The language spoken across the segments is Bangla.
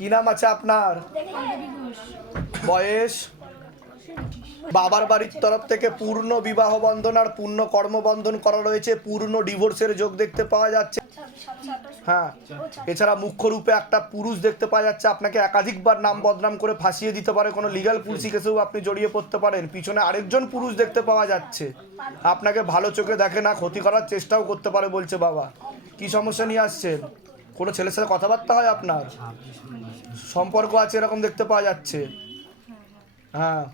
কি নাম আছে আপনার? বয়স? বাবার বাড়ির তরফ থেকে পূর্ণ বিবাহ বন্ধন আর পূর্ণ কর্মবন্ধন করা রয়েছে। পূর্ণ ডিভোর্সের যোগ দেখতে পাওয়া যাচ্ছে। হ্যাঁ এছাড়া মুখ্য রূপে একটা পুরুষ দেখতে পাওয়া যাচ্ছে। আপনাকে একাধিকবার নাম বদনাম করে ফাঁসিয়ে দিতে পারে কোনো লিগাল পুলিশি কেসেও আপনি জড়িয়ে পড়তে পারেন। পিছনে আরেকজন পুরুষ দেখতে পাওয়া যাচ্ছে। আপনাকে ভালো চোখে দেখে না, ক্ষতি করার চেষ্টাও করতে পারে বলছে বাবা। কি সমস্যা নিয়ে আসছেন? কোনো ছেলের সাথে কথাবার্তা হয় আপনার? সম্পর্ক আছে এরকম দেখতে পাওয়া যাচ্ছে। হ্যাঁ।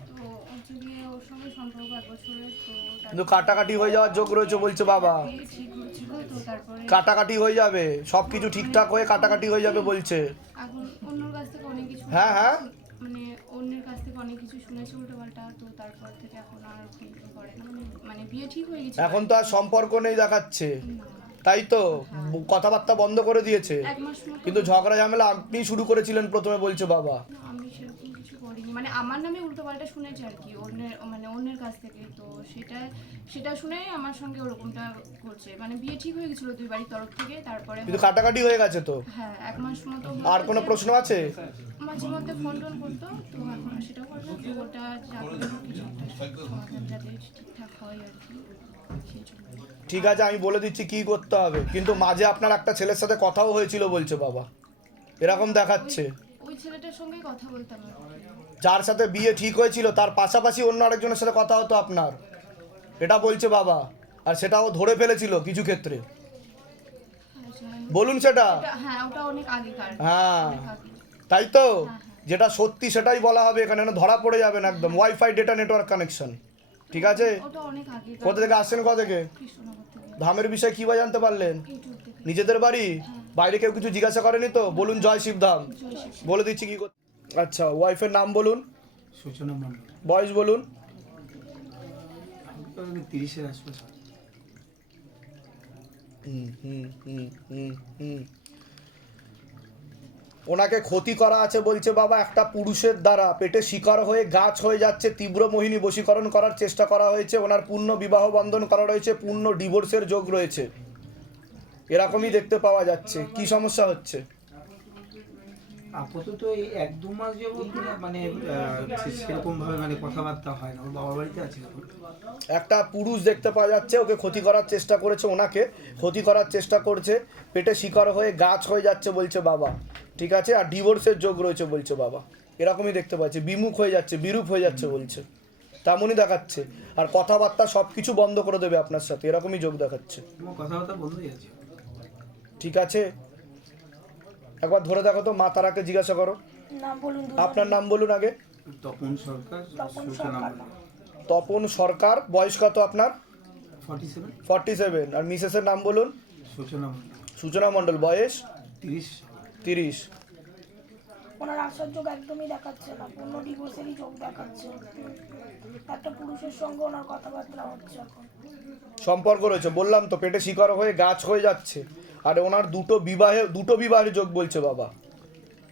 কিন্তু কাটাকাটি হয়ে যাওয়ার যোগ রয়েছে বলছে বাবা। কাটাকাটি হয়ে যাবে সব কিছু ঠিকঠাক হয়ে কাটাকাটি হয়ে যাবে বলছে। হ্যাঁ, হ্যাঁ। মানে অন্যের কাছ থেকে অনেক কিছু শুনেছে উল্টো তো তারপর থেকে এখন আর করে না মানে মানে বিয়ে ঠিক হয়ে গেছে এখন তো আর সম্পর্ক নেই দেখাচ্ছে। তাই তো কথাবার্তা বন্ধ করে দিয়েছে। কিন্তু ঝগড়া ঝামেলা আপনি শুরু করেছিলেন প্রথমে বলছে বাবা। মানে আমার নামে উল্টো পাল্টা শুনেছে আর কি অন্যের মানে অন্যের কাছ থেকে। তো সেটা সেটা শুনে আমার সঙ্গে ওরকমটা করছে। মানে বিয়ে ঠিক হয়ে গেছিল দুই বাড়ির তরফ থেকে তারপরে কিন্তু কাটাকাটি হয়ে গেছে তো? হ্যাঁ এক মাস মতো আর কোনো প্রশ্ন আছে? মাঝে মধ্যে ফোন টোন করতো তো এখন সেটাও করবে ওটা যাতে ঠিকঠাক হয় আর কি। ঠিক আছে আমি বলে দিচ্ছি কি করতে হবে। কিন্তু মাঝে আপনার একটা ছেলের সাথে কথাও হয়েছিল বলছে বাবা। এরকম দেখাচ্ছে। ওই ছেলেটার সঙ্গেই কথা বলতাম যার সাথে বিয়ে ঠিক হয়েছিল তার পাশাপাশি অন্য আরেকজনের সাথে কথা হতো আপনার। এটা বলছে বাবা। আর সেটাও ধরে ফেলেছিল কিছু ক্ষেত্রে। হ্যাঁ, বলুন সেটা। হ্যাঁ হ্যাঁ। তাই তো? হ্যাঁ। যেটা সত্যি সেটাই বলা হবে এখানে ধরা পড়ে যাবেন একদম। ওয়াইফাই ডেটা নেটওয়ার্ক কানেকশন ঠিক আছে? কোথা থেকে আসছেন কোথা থেকে? ধামের বিষয়ে কি বা জানতে পারলেন? নিজেদের বাড়ি? বাইরে কেউ কিছু জিজ্ঞাসা করেনি তো? বলুন জয় শিবধাম। বলে দিচ্ছি কি আচ্ছা ওয়াইফের নাম বলুন। সূচনা মণ্ডল। বয়স বলুন। তিরিশের আশপাশ। হুম, হুম, হুম, হুম, হুম। ওনাকে ক্ষতি করা আছে বলছে বাবা একটা পুরুষের দ্বারা পেটে শিকার হয়ে গাছ হয়ে যাচ্ছে তীব্র মোহিনী বশীকরণ করার চেষ্টা করা হয়েছে ওনার পূর্ণ বিবাহ বন্ধন করা রয়েছে পূর্ণ ডিভোর্সের যোগ রয়েছে। এরকমই দেখতে পাওয়া যাচ্ছে। কি সমস্যা হচ্ছে? আপাতত এই এক দু মাস যাবত মানে সেরকম ভাবে মানে কথাবার্তা হয় না। ওর বাবার বাড়িতে আছে একটা পুরুষ দেখতে পাওয়া যাচ্ছে ওকে ক্ষতি করার চেষ্টা করেছে ওনাকে ক্ষতি করার চেষ্টা করছে পেটে শিকার হয়ে গাছ হয়ে যাচ্ছে বলছে বাবা। ঠিক আছে? আর ডিভোর্সের যোগ রয়েছে বলছে বাবা। এরকমই দেখতে পাচ্ছি। বিমুখ হয়ে যাচ্ছে বিরূপ হয়ে যাচ্ছে বলছে। তেমনই দেখাচ্ছে। আর কথাবার্তা সব কিছু বন্ধ করে দেবে আপনার সাথে। এরকমই যোগ দেখাচ্ছে। আমার কথাবার্তা বন্ধই আছে। ঠিক আছে? একবার ধরে দেখো তো মা তারাকে জিজ্ঞাসা করো। আপনার নাম বলুন আগে। তপন সরকার তপন সরকার। মণ্ডল তপন সরকার বয়স কত আপনার? ফর্টি সেভেন আর মিসেসের নাম বলুন। সূচনা মণ্ডল সূচনা মণ্ডল বয়স? তিরিশ। তিরিশ। ওনার আসার যোগ একদমই দেখাচ্ছে না পূর্ণ ডিভোর্সেরই যোগ দেখাচ্ছে। একটা পুরুষের সঙ্গে ওনার কথাবার্তা হচ্ছে। এখন সম্পর্ক রয়েছে বললাম তো পেটে শিকার হয়ে গাছ হয়ে যাচ্ছে। আর ওনার দুটো বিবাহে দুটো বিবাহের যোগ বলছে বাবা।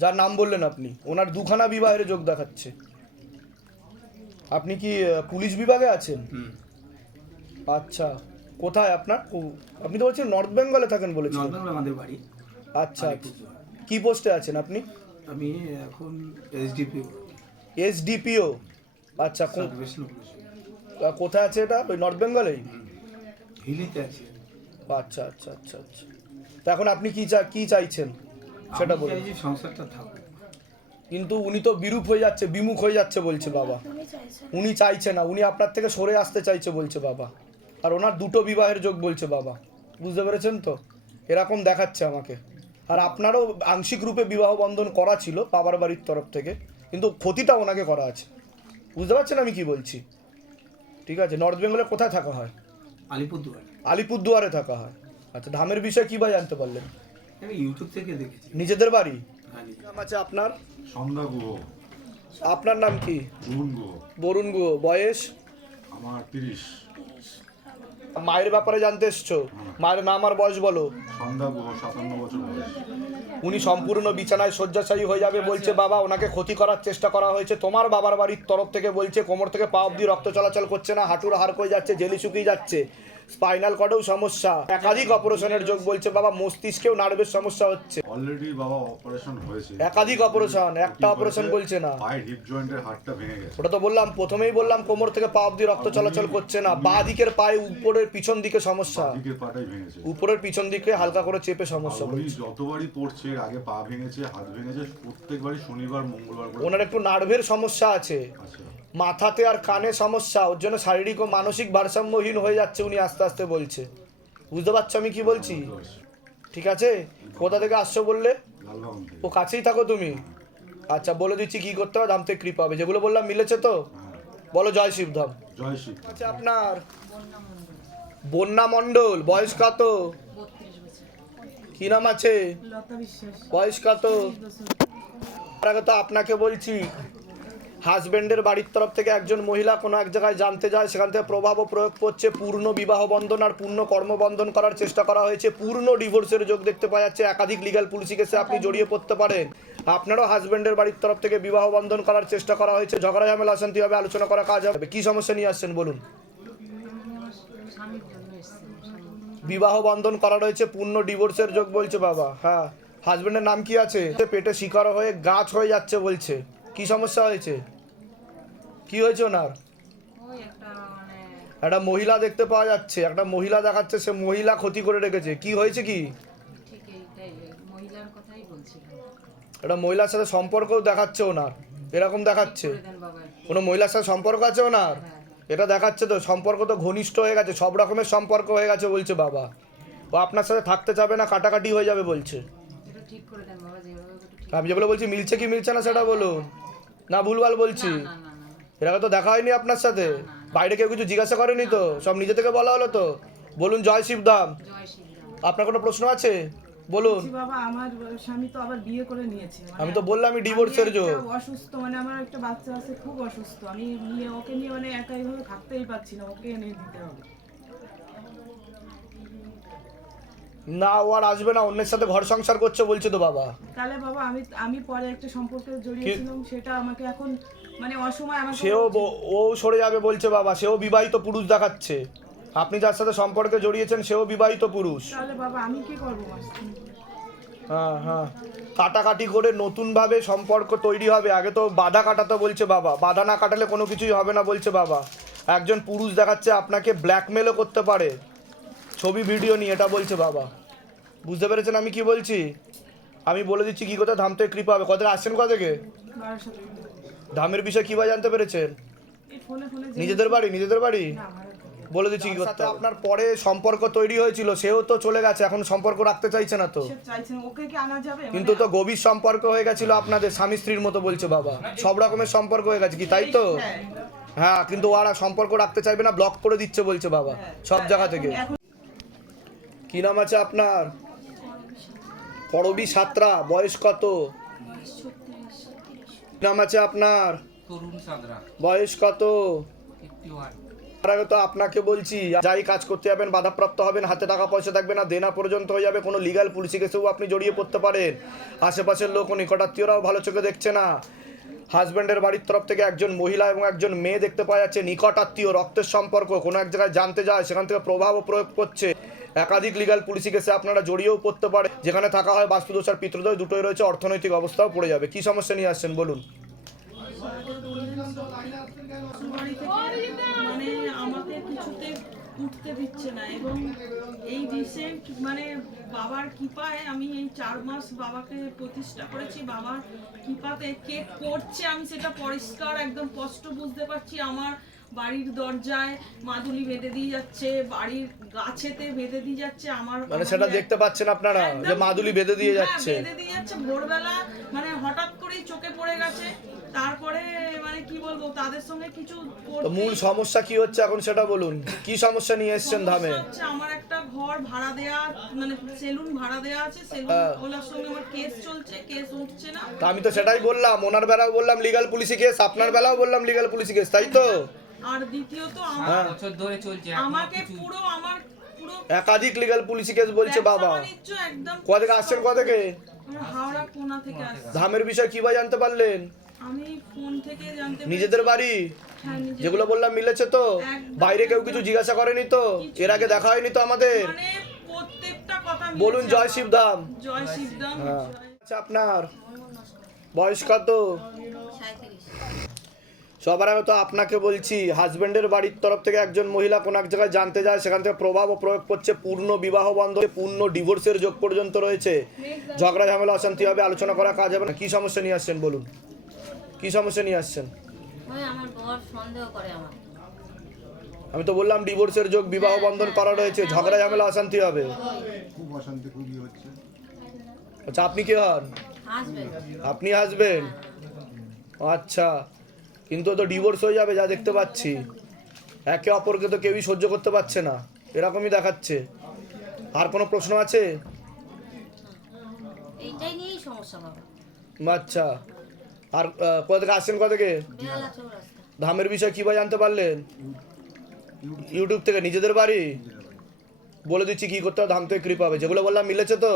যার নাম বললেন আপনি ওনার দুখানা বিবাহের যোগ দেখাচ্ছে। আপনি কি পুলিশ বিভাগে আছেন? আচ্ছা কোথায় আপনার? আপনি তো বলছেন নর্থ বেঙ্গলে থাকেন বলেছেন নর্থ বেঙ্গল আমাদের বাড়ি আচ্ছা আচ্ছা। কি পোস্টে আছেন আপনি? আমি এখন এসডিপি এসডিপিও আচ্ছা কো- সার্ভেশন পুলিশ আহ, কোথায় আছে এটা? ওই নর্থ বেঙ্গলেই হিলিতে আছি। আচ্ছা আচ্ছা আচ্ছা আচ্ছা। তো এখন আপনি কি চা কি চাইছেন? সেটা বলুন। সংসারটা থাকুক। কিন্তু উনি তো বিরূপ হয়ে যাচ্ছে বিমুখ হয়ে যাচ্ছে বলছে বাবা। উনি চাইছে না উনি আপনার থেকে সরে আসতে চাইছে বলছে বাবা। আর ওনার দুটো বিবাহের যোগ বলছে বাবা। বুঝতে পেরেছেন তো? এরকম দেখাচ্ছে আমাকে। আর আপনারও আংশিক রূপে বিবাহ বন্ধন করা ছিল বাবার বাড়ির তরফ থেকে কিন্তু ক্ষতিটা ওনাকে করা আছে। বুঝতে পারছেন আমি কি বলছি? ঠিক আছে নর্থ বেঙ্গলে কোথায় থাকা হয়? আলিপুরদুয়ার। আলিপুরদুয়ারে থাকা হয়। আচ্ছা ধামের বিষয়ে কী বা জানতে পারলেন? আমি ইউটিউব থেকে দেখেছি। নিজেদের বাড়ি? নাম আছে আপনার? সন্ধ্যা গুহ। আপনার নাম কি? রুন গুহ। বরুণ গুহ। বয়স? আমার তিরিশ। মায়ের ব্যাপারে জানতে এসছো? মায়ের নাম আর বয়স বলো। উনি সম্পূর্ণ বিছানায় শয্যাশায়ী হয়ে যাবে বলছে বাবা ওনাকে ক্ষতি করার চেষ্টা করা হয়েছে। তোমার বাবার বাড়ির তরফ থেকে বলছে কোমর থেকে পা অব্দি রক্ত চলাচল করছে না হাঁটুর হাড় করে যাচ্ছে জেলি শুকিয়ে যাচ্ছে। স্পাইনাল কর্ডেও সমস্যা। একাধিক অপারেশনের যোগ বলছে বাবা মস্তিষ্কেও নার্ভের সমস্যা হচ্ছে। অলরেডি বাবা অপারেশন হয়েছে। একাধিক অপারেশন একটা অপারেশন বলছে না। পায়ের হিপ জয়েন্টের হাড়টা ভেঙে গেছে। ওটা তো বললাম প্রথমেই বললাম কোমর থেকে পা অবধি রক্ত চলাচল করছে না। বা দিকের পায়ে উপরের পিছন দিকে সমস্যা। দিকের পাটাই ভেঙেছে। উপরের পিছন দিকে হালকা করে চেপে সমস্যা উনি যতবারই পড়ছে এর আগে পা ভেঙেছে হাত ভেঙেছে প্রত্যেকবারই শনিবার মঙ্গলবার করে ওনার একটু নার্ভের সমস্যা আছে। আচ্ছা। মাথাতে আর কানে সমস্যা ওর জন্য শারীরিক ও মানসিক ভারসাম্যহীন হয়ে যাচ্ছে উনি আস্তে আস্তে বলছে। বুঝতে পারছ আমি কি বলছি? ঠিক আছে? কোথা থেকে আসছো বললে? ও কাছেই থাকো তুমি। আচ্ছা বলে দিচ্ছি কি করতে হবে দাম থেকে কৃপা হবে। যেগুলো বললাম মিলেছে তো? বলো জয় শিবধাম। আচ্ছা আপনার বন্যা মণ্ডল বয়স কত? কি নাম আছে? বয়স কত? তো আপনাকে বলছি হাজবেন্ডের বাড়ির তরফ থেকে একজন মহিলা কোনো এক জায়গায় জানতে যায়, সেখান থেকে প্রভাব ও প্রয়োগ করছে, পূর্ণ বিবাহ বন্ধন আর পূর্ণ কর্মবন্ধন করার চেষ্টা করা হয়েছে, পূর্ণ ডিভোর্সের যোগ দেখতে পাওয়া যাচ্ছে, একাধিক লিগাল পুলিশি কেসে আপনি জড়িয়ে পড়তে পারেন। আপনারও হাজব্যান্ডের বাড়ির তরফ থেকে বিবাহ বন্ধন করার চেষ্টা করা হয়েছে, ঝগড়া ঝামেলা অশান্তিভাবে আলোচনা করা কাজ হবে। কি সমস্যা নিয়ে আসছেন, বলুন? বিবাহ বন্ধন করা রয়েছে, পূর্ণ ডিভোর্সের যোগ বলছে বাবা হ্যাঁ। হাজব্যান্ডের নাম কি আছে? পেটে শিকার হয়ে গাছ হয়ে যাচ্ছে বলছে। কি সমস্যা হয়েছে? কি হয়েছে ওনার? একটা মানে মহিলা দেখতে পাওয়া যাচ্ছে একটা মহিলা দেখাচ্ছে সে মহিলা ক্ষতি করে রেখেছে। কি হয়েছে কি? একটা মহিলার সাথে সম্পর্কও দেখাচ্ছে ওনার এরকম দেখাচ্ছে। কোনো মহিলার সাথে সম্পর্ক আছে ওনার? এটা দেখাচ্ছে তো সম্পর্ক তো ঘনিষ্ঠ হয়ে গেছে সব রকমের সম্পর্ক হয়ে গেছে বলছে বাবা। ও আপনার সাথে থাকতে চাবে না কাটাকাটি হয়ে যাবে বলছে। একটু আমি যেগুলো বলছি মিলছে কি মিলছে না সেটা বলুন। না ভুলভাল বলছি। না এরকম তো দেখা হয়নি আপনার সাথে? বাইরে কেউ কিছু জিজ্ঞাসা করেনি তো? সব নিজে থেকে বলা হলো তো? বলুন জয় শিবধাম। আপনার কোনো প্রশ্ন আছে? বলুন। বাবা আমার স্বামী তো আবার বিয়ে করে নিয়েছে। মানে আমি তো ডিভোর্সের আমি জন্য অসুস্থ মানে আমার একটা বাচ্চা আছে খুব অসুস্থ। আমি নিয়ে ওকে নিয়ে মানে একাই ভাবে থাকতেই পারছি না ওকে এনে দিতে হবে। না ও আর আসবে না অন্যের সাথে ঘর সংসার করছে বলছে তো বাবা। তাহলে বাবা আমি আমি পরে একটা সম্পর্কে জড়িয়েছিলাম সেটা আমাকে এখন মানে অসময় আমাকে সেও ব- ও সরে যাবে বলছে বাবা সেও বিবাহিত পুরুষ দেখাচ্ছে। আপনি যার সাথে সম্পর্কে জড়িয়েছেন সেও বিবাহিত পুরুষ। তাহলে বাবা আমি কি করব? মাসি? হ্যাঁ হ্যাঁ। কাটাকাটি করে নতুনভাবে সম্পর্ক তৈরি হবে। আগে তো বাধা কাটাতে বলছে বাবা। বাধা না কাটালে কোনো কিছুই হবে না বলছে বাবা। একজন পুরুষ দেখাচ্ছে আপনাকে ব্ল্যাকমেলও করতে পারে। ছবি ভিডিও নিয়ে এটা বলছে বাবা। বুঝতে পেরেছেন আমি কি বলছি? আমি বলে দিচ্ছি কি কথা? ধাম থেকে কৃপা হবে। কথা আসছেন কোথা থেকে? ধামের বিষয়ে কীভাবে জানতে পেরেছেন? নিজেদের বাড়ি নিজেদের বাড়ি? বলে দিচ্ছি কি করতে আপনার পরে সম্পর্ক তৈরি হয়েছিল সেও তো চলে গেছে এখন সম্পর্ক রাখতে চাইছে না তো। সে চাইছেন ওকে কি আনা যাবে? কিন্তু মানে- তো গভীর সম্পর্ক হয়ে গেছিল আপনাদের স্বামী স্ত্রীর মতো বলছে বাবা। সব রকমের সম্পর্ক হয়ে গেছে কি তাই তো? হ্যাঁ। হ্যাঁ কিন্তু ওরা সম্পর্ক রাখতে চাইবে না ব্লক করে দিচ্ছে বলছে বাবা সব জায়গা থেকে। কি নাম আছে আপনার? করবি সাতরা বয়স কত? নাম আছে আপনার? বয়স কত? তো আপনাকে বলছি যাই কাজ করতে যাবেন বাধাপ্রাপ্ত হবেন হাতে টাকা পয়সা থাকবে না দেনা পর্যন্ত হয়ে যাবে কোনো লিগাল পুলিশি কেসেও আপনি জড়িয়ে পড়তে পারেন। আশেপাশের লোক নিকটাত্মীয়রাও ভালো চোখে দেখছে না। হাজব্যান্ডের বাড়ির তরফ থেকে একজন মহিলা এবং একজন মেয়ে দেখতে পাওয়া যাচ্ছে নিকট আত্মীয় রক্তের সম্পর্ক কোনো এক জায়গায় জানতে যায় সেখান থেকে প্রভাবও প্রয়োগ করছে। একাধিক লিগাল পুলিশি কেসে আপনারা জড়িয়েও পড়তে পারে। যেখানে থাকা হয় বাস্তুদোষ আর পিতৃদোষ, দুটোই রয়েছে, অর্থনৈতিক অবস্থাও পড়ে যাবে। কি সমস্যা নিয়ে আসছেন, বলুন। মানে কিছুতে উঠতে দিচ্ছে না, এবং এই রিসেন্ট মানে বাবার কৃপায় আমি এই চার মাস বাবাকে প্রতিষ্ঠা করেছি। বাবার কৃপাতে কে করছে আমি সেটা পরিষ্কার, একদম স্পষ্ট বুঝতে পারছি। আমার বাড়ির দরজায় মাদুলি বেঁধে দিয়ে যাচ্ছে বাড়ির গাছেতে বেঁধে দিয়ে যাচ্ছে আমার মানে সেটা দেখতে পাচ্ছেন আপনারা যে মাদুলি বেঁধে দিয়ে হ্যাঁ, যাচ্ছে। বেঁধে দিয়ে যাচ্ছে। ভোরবেলা মানে হঠাৎ করেই চোখে পড়ে গেছে। তারপরে মানে কি বলব তাদের সঙ্গে কিছু মূল সমস্যা কি হচ্ছে এখন সেটা বলুন। কি সমস্যা নিয়ে এসছেন ধামে? হচ্ছে আমার একটা ঘর ভাড়া দেয়া মানে সেলুন ভাড়া দেয়া আছে। সেলুন হ্যাঁ। ওনার সঙ্গে আমার কেস চলছে কেস উঠছে না। তা আমি তো সেটাই বললাম ওনার বেলাও বললাম লিগাল পুলিশি কেস আপনার বেলাও বললাম লিগাল পুলিশি কেস তাই তো? আর দ্বিতীয়ত। আমার বছর ধরে চলছে আমাকে পুরো আমার পুরো একাধিক লিগাল পুলিশি কেস বলছে বাবা। একদম কোথা থেকে আসছেন কোথা থেকে হাওড়া কোনা থেকে আসছে ধামের বিষয় কীভাবে জানতে পারলেন? আমি ফোন থেকে জানতে নিজেদের বাড়ি? হ্যাঁ, যেগুলো বললাম মিলেছে তো? বাইরে কেউ কিছু জিজ্ঞাসা করেনি তো? এর আগে দেখা হয়নি তো আমাদের? মানে প্রত্যেকটা কথা বলুন জয়। শিবধাম। জয় শিবদাম হ্যাঁ। আচ্ছা আপনার বয়স কত? সবার আমি তো আপনাকে বলছি হাজবেন্ডের বাড়ির তরফ থেকে একজন মহিলা কোন এক জায়গায় জানতে যায় সেখান থেকে প্রভাব ও প্রয়োগ করছে পূর্ণ বিবাহ বন্ধ পূর্ণ ডিভোর্সের যোগ পর্যন্ত রয়েছে। ঝগড়া ঝামেলা অশান্তি হবে আলোচনা করা কাজ হবে না। কি সমস্যা নিয়ে আসছেন বলুন? কি সমস্যা নিয়ে আসছেন? আমি তো বললাম ডিভোর্সের যোগ বিবাহ বন্ধন করা রয়েছে ঝগড়া ঝামেলা অশান্তি হবে। খুব অশান্তি খুবই হচ্ছে। আচ্ছা আপনি কি হন? আপনি আসবেন আচ্ছা। কিন্তু ও তো ডিভোর্স হয়ে যাবে যা দেখতে পাচ্ছি। একে অপরকে তো কেউই সহ্য করতে পারছে না। এরকমই দেখাচ্ছে। আর কোনো প্রশ্ন আছে? এইটাই নিয়েই সমস্যা বাবা। আচ্ছা। আর কোথা থেকে আসছেন কোথা থেকে? ধামের বিষয় কীভাবে জানতে পারলেন? ইউটিউব থেকে নিজেদের বাড়ি? বলে দিচ্ছি কি করতে হবে ধাম থেকে কৃপা হবে। যেগুলো বললাম মিলেছে তো?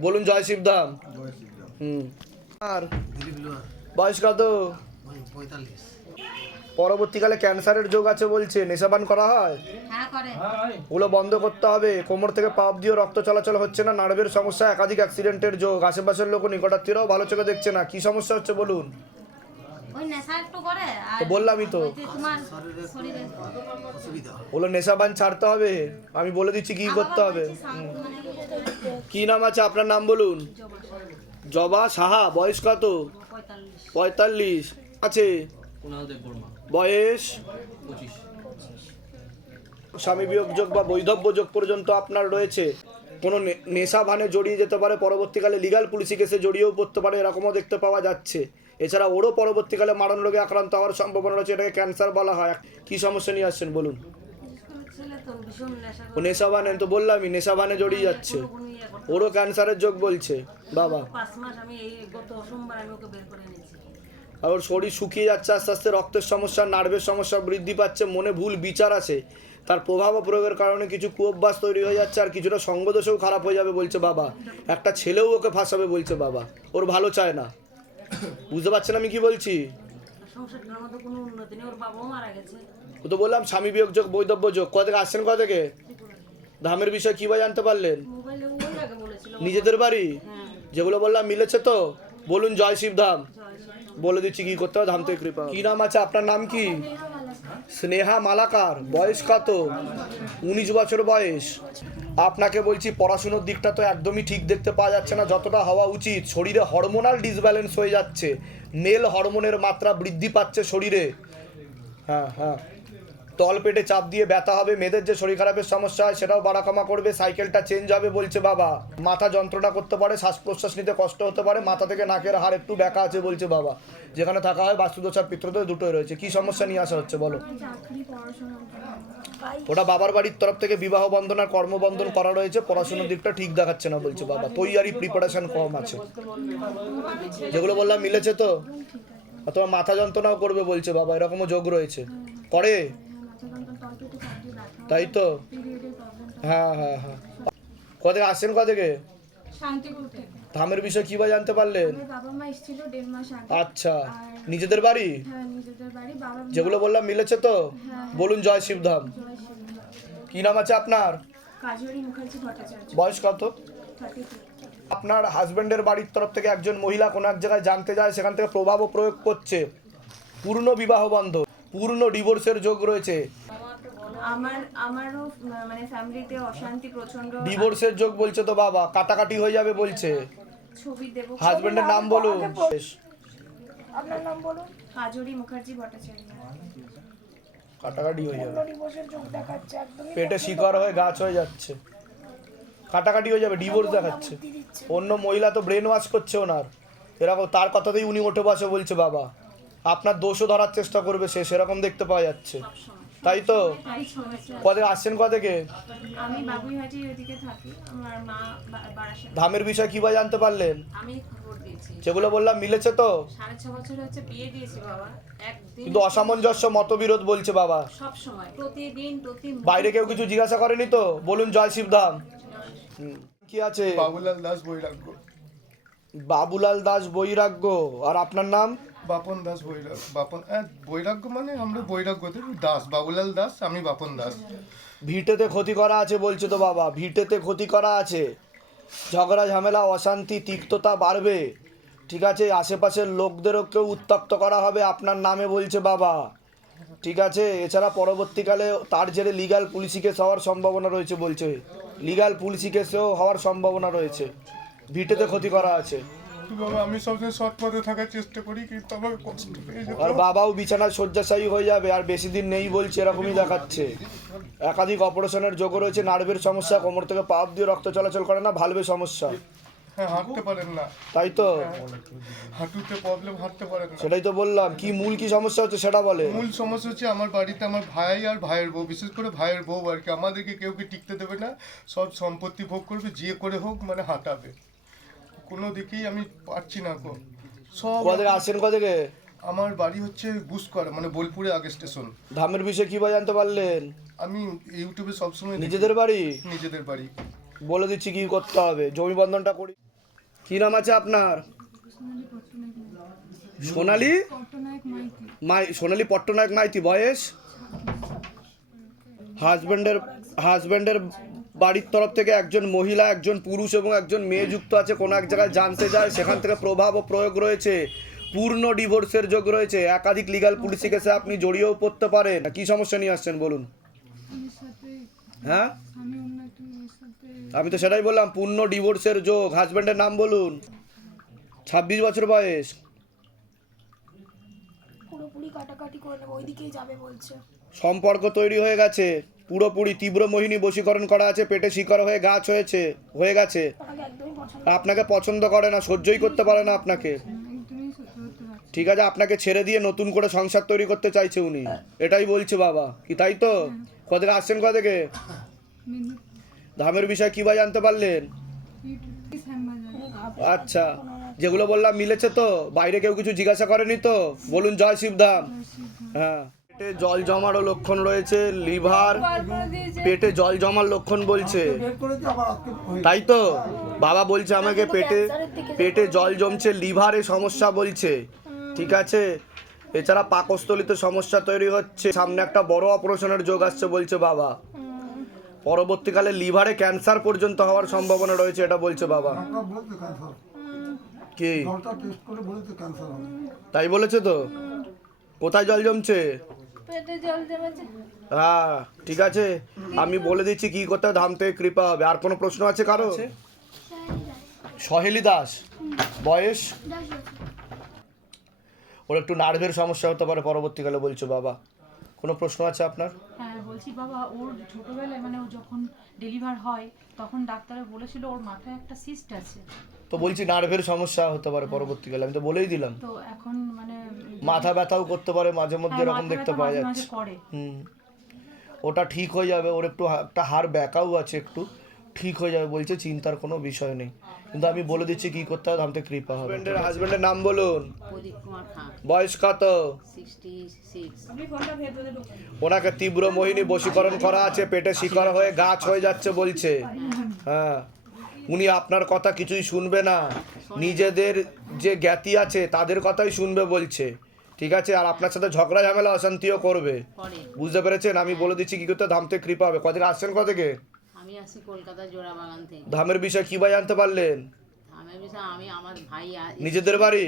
বলুন জয় শিবধাম। জয় হুম। আর? বয়স কত? পরবর্তীকালে ক্যান্সারের যোগ আছে বলছে নেশাবান করা হয়? হ্যাঁ করে। ওগুলো বন্ধ করতে হবে কোমর থেকে পাপ দিয়ে রক্ত চলাচল হচ্ছে না নার্ভের সমস্যা একাধিক অ্যাক্সিডেন্টের যোগ আশেপাশের লোক নিকটাত্মীয়রাও ভালো চোখে দেখছে না কি সমস্যা হচ্ছে বলুন? বললামই তো। নেশাবান ছাড়তে হবে আমি বলে দিচ্ছি কি করতে হবে। মানে কি নাম আছে আপনার নাম বলুন? জবা। সাহা বয়স কত? পঁয়তাল্লিশ। আছে। বয়স? স্বামী বিয়োগ যোগ বা বৈধব্য যোগ পর্যন্ত আপনার রয়েছে। কোনো নে- নেশা ভানে জড়িয়ে যেতে পারে পরবর্তীকালে লিগাল পুলিশি কেসে জড়িয়েও পড়তে পারে এরকমও দেখতে পাওয়া যাচ্ছে। এছাড়া ওরও পরবর্তীকালে মারণ রোগে আক্রান্ত হওয়ার সম্ভাবনা রয়েছে এটাকে ক্যান্সার বলা হয়। কি সমস্যা নিয়ে আসছেন বলুন? ও নেশা ভানে তো বললামই নেশা ভানে জড়িয়ে যাচ্ছে। ওরও ক্যান্সারের যোগ বলছে। বাবা। পাঁচ মাস আমি এই গত সোমবার আমি ওকে বের করে এনেছি। আর ওর শরীর শুকিয়ে যাচ্ছে আস্তে আস্তে রক্তের সমস্যা নার্ভের সমস্যা বৃদ্ধি পাচ্ছে মনে ভুল বিচার আছে। তার প্রভাব ও প্রয়োগের কারণে কিছু কুঅভ্যাস তৈরি হয়ে যাচ্ছে আর কিছুটা সঙ্গদোষও খারাপ হয়ে যাবে বলছে বাবা। একটা ছেলেও ওকে ফাঁসাবে বলছে বাবা। ওর ভালো চায় না। বুঝতে পারছেন আমি কি বলছি? ও তো বললাম স্বামী বিয়োগ যোগ বৈধব্য যোগ। কোথা থেকে আসছেন কোথা থেকে? ধামের বিষয় কীভাবে জানতে পারলেন? নিজেদের বাড়ি? হ্যাঁ। যেগুলো বললাম মিলেছে তো? বলুন জয় শিব ধাম বলে দিচ্ছি কি করতে হবে? ধাম কৃপা। কি নাম আছে? আপনার নাম কি? স্নেহা মালাকার। বয়স কত? উনিশ বছর বয়স। আপনাকে বলছি, পড়াশুনোর দিকটা তো একদমই ঠিক দেখতে পাওয়া যাচ্ছে না। যতটা হওয়া উচিত, শরীরে হরমোনাল ডিসব্যালেন্স হয়ে যাচ্ছে। মেল হরমোনের মাত্রা বৃদ্ধি পাচ্ছে শরীরে। হ্যাঁ হ্যাঁ। তল পেটে চাপ দিয়ে ব্যথা হবে, মেয়েদের যে শরীর খারাপের সমস্যা হয় সেটাও বাড়া কমা করবে, সাইকেলটা চেঞ্জ হবে বলছে বাবা। মাথা যন্ত্রণা করতে পারে শ্বাস প্রশ্বাস নিতে কষ্ট হতে পারে, মাথা থেকে নাকের হাড় একটু ব্যাকা আছে বলছে বাবা। যেখানে থাকা হয় বাস্তুদোষার পিত্রদোষ দুটোই রয়েছে। কি সমস্যা নিয়ে আসা হচ্ছে বলো? ওটা বাবার বাড়ির তরফ থেকে বিবাহ বন্ধন আর কর্মবন্ধন করা রয়েছে, পড়াশোনার দিকটা ঠিক দেখাচ্ছে না বলছে বাবা। তৈয়ারি প্রিপারেশন কম আছে। যেগুলো বললাম মিলেছে তো? তোমার মাথা যন্ত্রণাও করবে বলছে বাবা, এরকমও যোগ রয়েছে। করে মাথা যন্ত্রণা তলপেটে চাকরি ব্যথা তাই তো? হ্যাঁ হ্যাঁ হ্যাঁ। কোথা থেকে আসছেন কোথা থেকে? ধামের বিষয় কীভাবে জানতে পারলেন আচ্ছা। নিজেদের বাড়ি? হ্যাঁ যেগুলো বললাম মিলেছে তো? বলুন জয় শিবধাম। কি নাম আছে আপনার? বয়স কত? আপনার হাজবেন্ডের বাড়ির তরফ থেকে একজন মহিলা কোনো এক জায়গায় জানতে যায় সেখান থেকে প্রভাব ও প্রয়োগ করছে। পূর্ণ বিবাহ বন্ধ পূর্ণ ডিভোর্সের যোগ রয়েছে। আমার আমারও মানে ফ্যামিলিতে অশান্তি প্রচণ্ড ডিভোর্সের যোগ বলছে তো বাবা কাটাকাটি হয়ে যাবে বলছে। ছবি দেব। হাজবেন্ডের নাম বলুন। আপনার নাম বলুন। কাজরি মুখার্জি ভট্টাচার্য কাটাকাটি হয়ে যাবে। ডিভোর্সের যোগ দেখাচ্ছে একদমই পেটে শিকড় হয়ে গাছ হয়ে যাচ্ছে। কাটাকাটি হয়ে যাবে ডিভোর্স দেখাচ্ছে। অন্য মহিলা তো ব্রেন ওয়াশ করছে ওনার। এরকম তার কথাতেই উনি উঠে বসে বলছে বাবা। আপনার দোষও ধরার চেষ্টা করবে সে সেরকম দেখতে পাওয়া যাচ্ছে। তাই তো? কবে আসছেন থেকে আমি বাবুইহাটির ওদিকে থাকি। আমার মা ধামের বিষয় কীভাবে জানতে পারলেন? আমি যেগুলো বললাম মিলেছে তো? বছর হচ্ছে বিয়ে দিয়েছি বাবা। কিন্তু অসামঞ্জস্য মতবিরোধ বলছে বাবা। সব সময়। প্রতিদিন প্রতি বাইরে কেউ কিছু জিজ্ঞাসা করেনি তো? বলুন জয় শিবধাম। কি আছে? বাবুলাল দাস বৈরাগ্য। বাবুলাল দাস বৈরাগ্য। আর আপনার নাম? বাপন দাস বৈরাগ, বাপন বৈরাগ্য মানে আমরা বৈরাগ্যতে দাস, বাবুলাল দাস, আমি বাপন দাস। ভিটেতে ক্ষতি করা আছে বলছে তো বাবা, ভিটেতে ক্ষতি করা আছে। ঝগড়া, ঝামেলা, অশান্তি, তিক্ততা বাড়বে। ঠিক আছে, আশেপাশের লোকদেরও কেউ উত্তপ্ত করা হবে, আপনার নামে বলছে বাবা। ঠিক আছে, এছাড়া পরবর্তীকালে তার জেরে লিগাল পুলিশি কেস হওয়ার সম্ভাবনা রয়েছে বলছে। লিগাল পুলিশি কেসেও হওয়ার সম্ভাবনা রয়েছে। ভিটেতে ক্ষতি করা আছে। বাবা আমি সবসময় সৎ পথে থাকার চেষ্টা করি কিন্তু আমাকে কষ্ট পেয়ে যেতে। আর হয়। বাবাও বিছানায় শয্যাশায়ী হয়ে যাবে আর বেশি দিন নেই বলছে এরকমই দেখাচ্ছে। একাধিক অপারেশনের যোগ রয়েছে নার্ভের সমস্যা কোমর থেকে পাপ দিয়ে রক্ত চলাচল করে না ভালবে সমস্যা। হ্যাঁ হাঁটতে পারেন না। তাই তো? হাঁটুতে প্রবলেম হাঁটতে পারেন না। সেটাই তো বললাম কি মূল কি সমস্যা হচ্ছে সেটা বলে। মূল সমস্যা হচ্ছে আমার বাড়িতে আমার ভাই আর ভাইয়ের বউ বিশেষ করে ভাইয়ের বউ আর কি। আমাদেরকে কেউ কি টিকতে দেবে না সব সম্পত্তি ভোগ করবে যে করে হোক মানে হাঁটাবে। কোনো দিকেই আমি পারছি না গো সব কোথা আসেন কোথা থেকে আমার বাড়ি হচ্ছে বুসকর মানে বোলপুরে আগে স্টেশন। ধামের বিষয়ে কি জানতে পারলেন? আমি ইউটিউবে সবসময়। নিজেদের বাড়ি? নিজেদের বাড়ি। বলে দিচ্ছি কি করতে হবে। জমি বন্ধনটা করি। কি নাম আছে আপনার? সোনালি? মাই সোনালি পট্টনায়ক মাইতি বয়স? হাজব্যান্ডের হাজব্যান্ডের বাড়ির তরফ থেকে একজন মহিলা একজন পুরুষ এবং একজন মেয়ে যুক্ত আছে। কোনো এক জায়গায় জানতে যায় সেখান থেকে প্রভাব ও প্রয়োগ রয়েছে। পূর্ণ ডিভোর্সের যোগ রয়েছে। একাধিক লিগাল পুলিশি কেসে আপনি জড়িয়েও পড়তে পারেন। কি সমস্যা নিয়ে আসছেন বলুন? হ্যাঁ? আমি তো সেটাই বললাম পূর্ণ ডিভোর্সের যোগ। হাজব্যান্ডের নাম বলুন। ছাব্বিশ বছর বয়স। সম্পর্ক তৈরি হয়ে গেছে। পুরোপুরি তীব্র মোহিনী বশীকরণ করা আছে, পেটে শিকড় হয়ে গাছ হয়েছে হয়ে গেছে। আপনাকে পছন্দ করে না, সহ্যই করতে পারে না আপনাকে। ঠিক আছে, আপনাকে ছেড়ে দিয়ে নতুন করে সংসার তৈরি করতে চাইছে উনি। এটাই বলছে বাবা। কি তাই তো? কোথেকে আসছেন কোথা থেকে ধামের বিষয়ে কি বা জানতে পারলেন? আচ্ছা যেগুলো বললাম মিলেছে তো? বাইরে কেউ কিছু জিজ্ঞাসা করেনি তো? বলুন, জয় শিবধাম। হ্যাঁ। পেটে জল জমারও লক্ষণ রয়েছে লিভার পেটে জল জমার লক্ষণ বলছে। তাই তো? বাবা বলছে আমাকে পেটে পেটে জল জমছে লিভারে সমস্যা বলছে। ঠিক আছে? এছাড়া পাকস্থলিতে সমস্যা তৈরি হচ্ছে। সামনে একটা বড় অপারেশনের যোগ আসছে বলছে বাবা। পরবর্তীকালে লিভারে ক্যান্সার পর্যন্ত হওয়ার সম্ভাবনা রয়েছে এটা বলছে বাবা। কি? তাই বলেছে তো? কোথায় জল জমছে? হ্যাঁ ঠিক আছে। আমি বলে দিচ্ছি কি করতে হবে, ধাম থেকে কৃপা হবে। আর কোনো প্রশ্ন আছে কারও? সহেলি দাস। বয়স? ওর একটু নার্ভের সমস্যা হতে পারে পরবর্তীকালে বলছো বাবা। কোনো প্রশ্ন আছে আপনার? হ্যাঁ বলছি বাবা ওর ছোটবেলায় মানে ও যখন ডেলিভার হয় তখন ডাক্তারে বলেছিল ওর মাথায় একটা সিস্ট আছে। তো বলছি নার্ভের সমস্যা হতে পারে পরবর্তীকালে আমি তো বলেই দিলাম। তো এখন মানে মাথা ব্যথাও করতে পারে মাঝে মধ্যে হ্যাঁ, এরকম দেখতে পাওয়া যাচ্ছে। হুম। ওটা ঠিক হয়ে যাবে ওর একটু একটা হাড় ব্যাকাও আছে একটু ঠিক হয়ে যাবে বলছে চিন্তার কোনো বিষয় নেই। কিন্তু আমি বলে দিচ্ছি কি করতে হবে ধামতে কৃপা হবে। হাজবেন্ডের নাম বলুন। প্রদীপ কুমার খান বয়স কত? সিক্সটি সিক্স ওনাকে তীব্র মোহিনী বশীকরণ করা আছে পেটে শিকড় হয়ে গাছ হয়ে যাচ্ছে বলছে। হ্যাঁ। উনি আপনার কথা কিছুই শুনবে না। নিজেদের যে জ্ঞাতি আছে তাদের কথাই শুনবে বলছে। ঠিক আছে? আর আপনার সাথে ঝগড়া ঝামেলা অশান্তিও করবে। বুঝতে পেরেছেন? আমি বলে দিচ্ছি কি করতে ধাম থেকে কৃপা হবে। কদিন আসছেন কত থেকে আমি আসি কলকাতা জোড়া বাগান থেকে। ধামের বিষয়ে কি বা জানতে পারলেন? আমি বিষয় আমি আমার ভাই নিজেদের বাড়ি?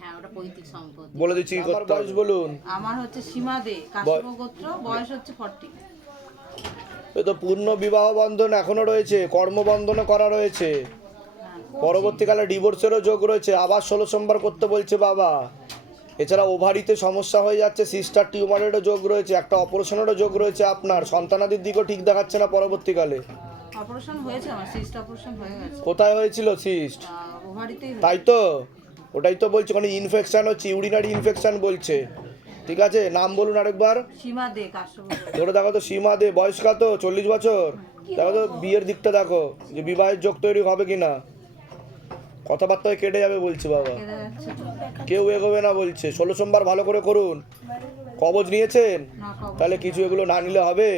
হ্যাঁ ওটা পৈতৃক সম্পত্তি। বলে দিচ্ছি বয়স বলুন। আমার হচ্ছে সীমা দে কাশ্যপ গোত্র বয়স হচ্ছে ফর্টি। এ তো পূর্ণ বিবাহ বন্ধন এখনও রয়েছে কর্মবন্ধনও করা রয়েছে। পরবর্তীকালে ডিভোর্সেরও যোগ রয়েছে আবার ষোলো সোমবার করতে বলছে বাবা। এছাড়া ওভারিতে সমস্যা হয়ে যাচ্ছে সিস্টার টিউমারেরও যোগ রয়েছে একটা অপারেশনেরও যোগ রয়েছে আপনার সন্তানাদির দিকও ঠিক দেখাচ্ছে না পরবর্তীকালে। অপারেশন হয়েছে আমার সিস্ট অপারেশন হয়ে গেছে। কোথায় হয়েছিল সিস্ট? ওভারিতেই তাই তো ওটাই তো বলছে মানে ইনফেকশন হচ্ছে ইউরিনারি ইনফেকশন বলছে। ঠিক আছে? নাম বলুন আরেকবার। সীমা দে ধরে দেখো তো সীমা দে বয়স কত? চল্লিশ বছর? দেখো তো বিয়ের দিকটা দেখো যে বিবাহের যোগ তৈরি হবে কি না কথাবার্তায় কেটে যাবে বলছে বাবা। কেউ এগোবে না বলছে। ষোলো সোমবার ভালো করে করুন। কবজ নিয়েছেন? তাহলে কিছু এগুলো না নিলে হবে?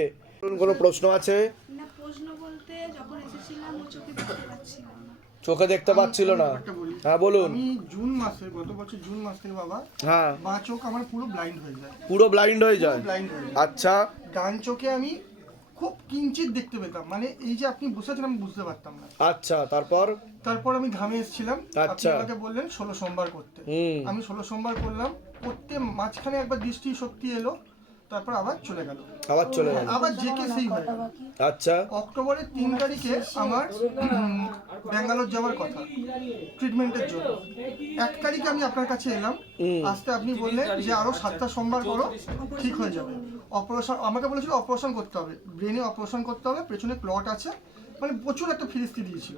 কোনো প্রশ্ন আছে না প্রশ্ন বলতে যখন এসেছিলাম ও চোখে দেখতে পাচ্ছিল না। হ্যাঁ বলুন। আমি জুন মাসে গত বছর জুন মাস থেকে বাবা হ্যাঁ। বা চোখ আমার পুরো ব্লাইন্ড হয়ে যায়। পুরো ব্লাইন্ড হয়ে যায়? ব্লাইন্ড হয়ে যায়। আচ্ছা। ডান চোখে আমি খুব কিঞ্চিত দেখতে পেতাম। মানে এই যে আপনি বসে আছেন আমি বুঝতে পারতাম না। আচ্ছা তারপর? তারপর আমি ধামে এসেছিলাম। আপনি আচ্ছা। আমাকে বললেন ষোলো সোমবার করতে। আমি ষোলো সোমবার করলাম। করতে মাঝখানে একবার দৃষ্টি শক্তি এলো। তারপর আবার চলে গেল। আবার চলে গেল। আবার জেকে সেই হয়ে গেল। আচ্ছা। অক্টোবরের তিন তারিখে আমার ব্যাঙ্গালোর যাওয়ার কথা ট্রিটমেন্টের জন্য। এক তারিখে আমি আপনার কাছে এলাম। আসতে আপনি বললেন যে আরও সাতটা সোমবার করো ঠিক হয়ে যাবে। অপারেশন আমাকে বলেছিল অপারেশন করতে হবে। ব্রেনে অপারেশন করতে হবে পেছনে ক্লট আছে। মানে প্রচুর একটা ফিরিস্তি দিয়েছিল।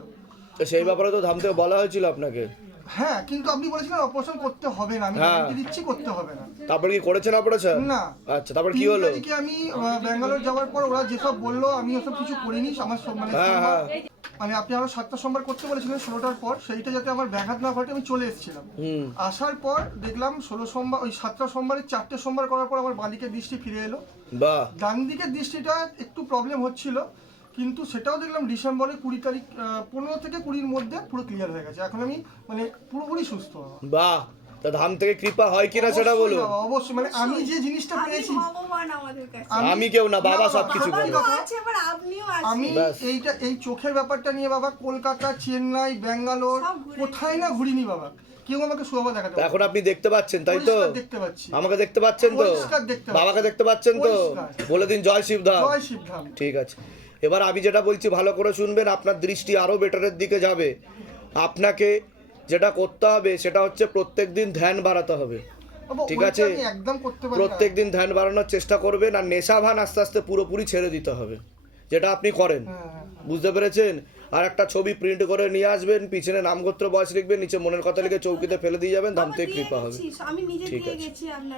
সেই ব্যাপারে তো ধাম থেকে বলা হয়েছিল আপনাকে। হ্যাঁ কিন্তু আপনি বলেছিলেন অপারেশন করতে হবে না আমি হ্যাঁ। দিচ্ছি করতে হবে না। তারপর কি করেছেন অপারেশন না। আচ্ছা তারপর কি তিন হলো তারিখে আমি আহ, ব্যাঙ্গালোর যাওয়ার পর ওরা যেসব বলল আমি ওসব কিছু করিনি আমার সব মানে হ্যাঁ, সোমবার- হ্যাঁ। মানে আপনি আরও সাতটা সোমবার করতে বলেছিলেন ষোলোটার পর সেইটা যাতে আমার ব্যাঘাত না ঘটে আমি চলে এসেছিলাম। হুম। আসার পর দেখলাম ষোলো সোমবার ওই সাতটা সোমবারের চারটে সোমবার করার পর আমার বাঁদিকের দৃষ্টি ফিরে এলো। বাহ। ডান দিকের দৃষ্টিটা একটু প্রবলেম হচ্ছিল কিন্তু সেটাও দেখলাম ডিসেম্বরে কুড়ি তারিখ পনেরো থেকে কুড়ির মধ্যে পুরো ক্লিয়ার হয়ে গেছে। এখন আমি মানে পুরোপুরি সুস্থ। বাহ তা ধাম থেকে কৃপা হয় কিনা সেটা বলুন? অবশ্যই মানে আমি যে জিনিসটা পেয়েছি ভগবান আমাদের কাছে। আমি কেউ না বাবা না, সব কিছু সত্যি করে কথা। আছে আবার আপনিও আছেন। আমি এইটা এই চোখের ব্যাপারটা নিয়ে বাবা কলকাতা চেন্নাই ব্যাঙ্গালোর কোথায় না ঘুরিনি বাবা। কেউ আমাকে সুবাবা দেখাতে এখন আপনি দেখতে পাচ্ছেন তাই তো? দেখতে পাচ্ছি। আমাকে দেখতে পাচ্ছেন তো? দেখতে বাবাকে দেখতে পাচ্ছেন তো? বলে দিন জয় শিবধাম। জয় শিবধাম। ঠিক আছে। এবার আমি যেটা বলছি ভালো করে শুনবেন আপনার দৃষ্টি আরও বেটারের দিকে যাবে। আপনাকে যেটা করতে হবে সেটা হচ্ছে প্রত্যেক দিন ধ্যান বাড়াতে হবে। ঠিক আছে। প্রত্যেক দিন ধ্যান বাড়ানোর চেষ্টা করবেন আর নেশা ভান আস্তে আস্তে পুরোপুরি ছেড়ে দিতে হবে। যেটা আপনি করেন। হ্যাঁ, হ্যাঁ। বুঝতে পেরেছেন? আর একটা ছবি প্রিন্ট করে নিয়ে আসবেন পিছনে নামগোত্র বয়স লিখবেন নিচে মনের কথা লিখে চৌকিতে ফেলে দিয়ে যাবেন ধাম থেকে কৃপা হবে। ঠিক আছে।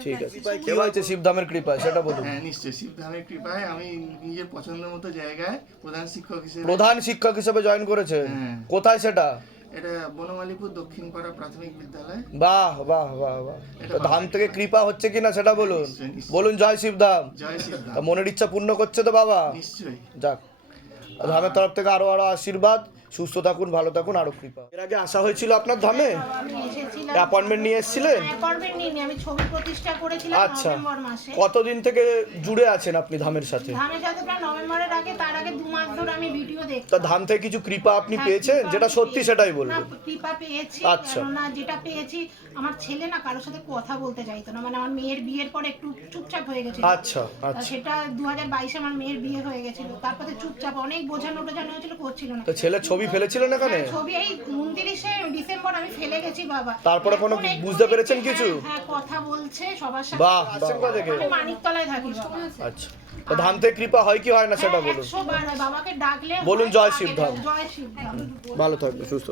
ঠিক আছে। কি হয়েছে শিবধামের কৃপায়? সেটা বলুন। হ্যাঁ নিশ্চয়ই শিবধামের কৃপায় আমি নিজের পছন্দ মতো জায়গায় প্রধান শিক্ষক হিসেবে প্রধান শিক্ষক হিসেবে জয়েন করেছে? হ্যাঁ। কোথায় সেটা? এটা বনমালীপুর দক্ষিণপাড়া প্রাথমিক বিদ্যালয়। বাহ বাহ বাহ বাহ। ধাম থেকে কৃপা। হচ্ছে কিনা সেটা বলুন। বলুন জয় শিবধাম জয় শিবধাম মনের ইচ্ছা পূর্ণ করছে তো বাবা? নিশ্চয়ই। যাক। ধামের তরফ থেকে আরও আরও আশীর্বাদ। সুস্থ থাকুন ভালো থাকুন আরও কৃপা। এর আগে আসা হয়েছিল আপনার ধামে? অ্যাপয়েন্টমেন্ট নিয়ে এসেছিলেন? নিইনি। আমি ছবি প্রতিষ্ঠা করেছিলাম আচ্ছা। কতদিন থেকে জুড়ে আছেন আপনি ধামের সাথে? ধামের সাথে প্রায় নভেম্বরের আগে তার আগে দু মাস ধরে আমি ভিডিও তা দেখতাম ধাম থেকে কিছু কৃপা আপনি হ্যাঁ, পেয়েছেন? যেটা সত্যি। সেটাই না, বলবেন। কৃপা পেয়েছি। আচ্ছা। যেটা পেয়েছি আমার ছেলে না কারোর সাথে কথা বলতে চাইতো না মানে আমার মেয়ের বিয়ের পর একটু চুপচাপ হয়ে গেছিল। আচ্ছা আচ্ছা। সেটা দু হাজার বাইশে আমার মেয়ের বিয়ে হয়ে গেছিল তারপরে চুপচাপ অনেক বোঝানো টোঝানো হয়েছিল করছিল না। তো ছেলের ছবি ফেলেছিলেন এখানে? হ্যাঁ, ছবি এই উনত্রিশে ডিসেম্বর আমি ফেলে গেছি বাবা। তারপরে কোনো বুঝতে পেরেছেন হ্যাঁ, কিছু? হ্যাঁ কথা বলছে সবার সাথে বাহ আমি মানিকতলায় থাকি। আচ্ছা। ধাম থেকে কৃপা হয় কি হয় না সেটা হ্যাঁ, বলুন? বলুন জয়। জয় শিবধাম। ভালো থাকবে সুস্থ